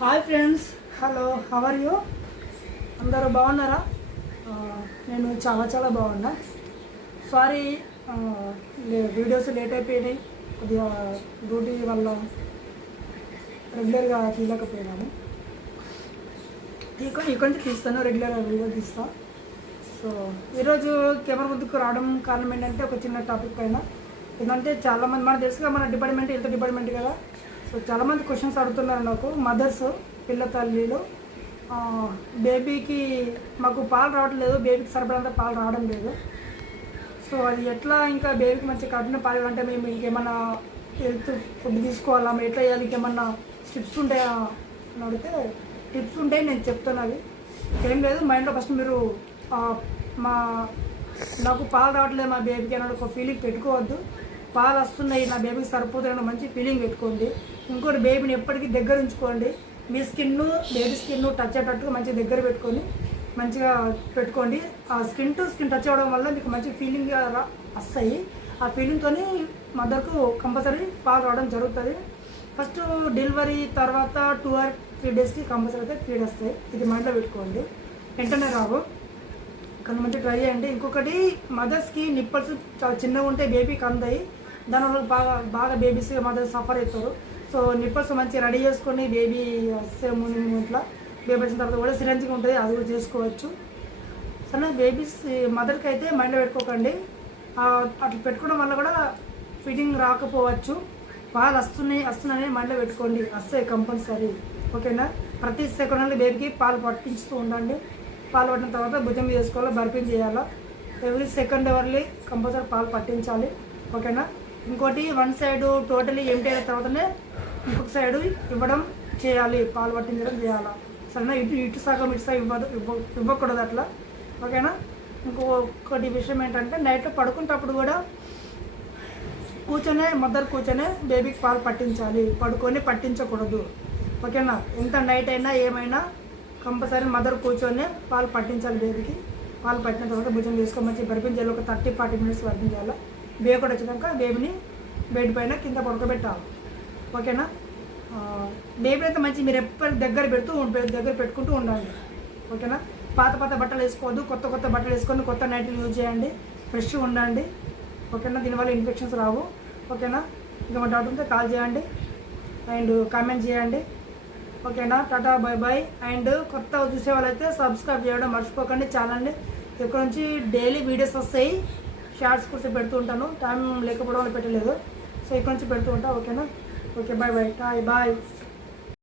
Hi friends, hello, how are you? అందరూ బాగున్నారా? నేను చాలా బాగున్నా. సారీ, వీడియోస్ లేట్ అయిపోయినాయి. కొద్దిగా డ్యూటీ వల్ల రెగ్యులర్గా తీయలేకపోయినాము. ఇక్కడి నుంచి తీస్తాను, రెగ్యులర్గా వీడియో తీస్తాను. సో ఈరోజు కెమెరా ముందుకు రావడం కారణం ఏంటంటే ఒక చిన్న టాపిక్ పైన. ఏంటంటే చాలామంది మనకు తెలుసుగా, మన డిపార్ట్మెంట్ హెల్త్ డిపార్ట్మెంట్ కదా. సో చాలామంది క్వశ్చన్స్ అడుగుతున్నారు నాకు, మదర్స్, పిల్ల తల్లిలు, బేబీకి మాకు పాలు రావట్లేదు, బేబీకి సరిపడంత పాలు రావడం లేదు. సో అది ఎట్లా, ఇంకా బేబీకి మంచి కడుపున పాలు ఇవ్వాలంటే మేము ఇంకేమన్నా హెల్త్ ఫుడ్ తీసుకోవాలా, మేము ఎట్లా చేయాలి, ఇంకేమన్నా టిప్స్ ఉంటాయా అని అడిగితే, టిప్స్ ఉంటాయి, నేను చెప్తాను. అవి ఏం లేదు, మైండ్లో ఫస్ట్ మీరు నాకు పాలు రావట్లేదు మా బేబీకి అన్న ఒక ఫీలింగ్ పెట్టుకోవద్దు. పాలు వస్తున్నాయి, నా బేబీకి సరిపోతుందని మంచి ఫీలింగ్ పెట్టుకోండి. ఇంకోటి, బేబీని ఎప్పటికీ దగ్గర ఉంచుకోండి. మీ బేబీ స్కిన్ టచ్ అయ్యేటట్టుగా మంచిగా దగ్గర పెట్టుకొని మంచిగా పెట్టుకోండి. ఆ స్కిన్ టు స్కిన్ టచ్ అవ్వడం వల్ల మీకు మంచి ఫీలింగ్ వస్తాయి. ఆ ఫీలింగ్తో మదర్కు కంపల్సరీ పాలు రావడం జరుగుతుంది. ఫస్ట్ డెలివరీ తర్వాత 2 or 3 daysకి కంపల్సరీ అయితే ఫీడ్ వస్తాయి. ఇది మైండ్లో పెట్టుకోండి, వెంటనే రావు. కానీ మంచిగా ట్రై చేయండి. ఇంకొకటి, మదర్స్కి నిప్పల్స్ చాలా చిన్నగా ఉంటే బేబీకి అందాయి, దానివల్ల బాగా బేబీస్ మదర్స్ సఫర్ అవుతారు. సో నిప్పల్స్ మంచిగా రెడీ చేసుకొని బేబీ ఇట్లా బేబీ వచ్చిన తర్వాత కూడా సిరంజిగా ఉంటుంది, అది కూడా చేసుకోవచ్చు. సరే, బేబీస్ మదర్కి అయితే మైండ్లో పెట్టుకోకండి. అట్లా పెట్టుకోవడం వల్ల కూడా ఫీడింగ్ రాకపోవచ్చు. పాలు వస్తున్నాయని మైండ్లో పెట్టుకోండి, వస్తాయి కంపల్సరీ. ఓకేనా? ప్రతి సెకండ్ బేబీకి పాలు పట్టించుతూ ఉండండి. పాలు పట్టిన తర్వాత భుజం చేసుకోవాలా, బర్పింగ్ చేయాలా. ఎవ్రీ సెకండ్ అవర్లీ కంపల్సరీ పాలు పట్టించాలి. ఓకేనా? ఇంకోటి, వన్ సైడ్ టోటలీ ఎంటీ అయిన తర్వాతనే ఇంకొక సైడు ఇవ్వడం చేయాలి, పాలు పట్టించడం చేయాలా. సరేనా? ఇటు సగం ఇటు సగం ఇవ్వకూడదు అట్లా. ఓకేనా? ఇంకొకటి విషయం ఏంటంటే, నైట్లో పడుకునేటప్పుడు కూడా మదర్ కూర్చొనే బేబీకి పాలు పట్టించాలి, పడుకొని పట్టించకూడదు. ఓకేనా? ఎంత నైట్ అయినా ఏమైనా కంపల్సరీ మదర్ కూర్చొని పాలు పట్టించాలి బేబీకి. పాలు పట్టిన తర్వాత భుజం చేసుకొని మంచి బర్పించాలి, ఒక 30-40 minutes బర్పించాలి. బేబీ కూడా వచ్చినాక బేబీని బెడ్ పైన కింద పడుకోబెట్టాలి. ఓకేనా? బేబీ అయితే మంచి మీరు ఎప్పటి దగ్గర పెట్టుకుంటూ ఉండాలి. ఓకేనా? పాత బట్టలు వేసుకోవద్దు, కొత్త బట్టలు వేసుకొని కొత్త నైట్లు యూజ్ చేయండి, ఫ్రెష్గా ఉండండి. ఓకేనా? దీనివల్ల ఇన్ఫెక్షన్స్ రావు. ఓకేనా? ఇంకా మా డౌట్ ఉంటే కాల్ చేయండి అండ్ కామెంట్ చేయండి. ఓకేనా? Tata, by by. అండ్ కొత్త చూసే వాళ్ళైతే సబ్స్క్రైబ్ చేయడం మర్చిపోకండి ఛానల్ని. ఇక్కడ నుంచి డైలీ వీడియోస్ వస్తాయి, షార్ట్స్ కూడా పెడుతూ ఉంటాను, టైం లేకపోవడం వల్ల పెట్టలేదు. సో ఇక్కడ నుంచి పెడుతూ ఉంటా. ఓకేనా? Okay, bye bye, bye.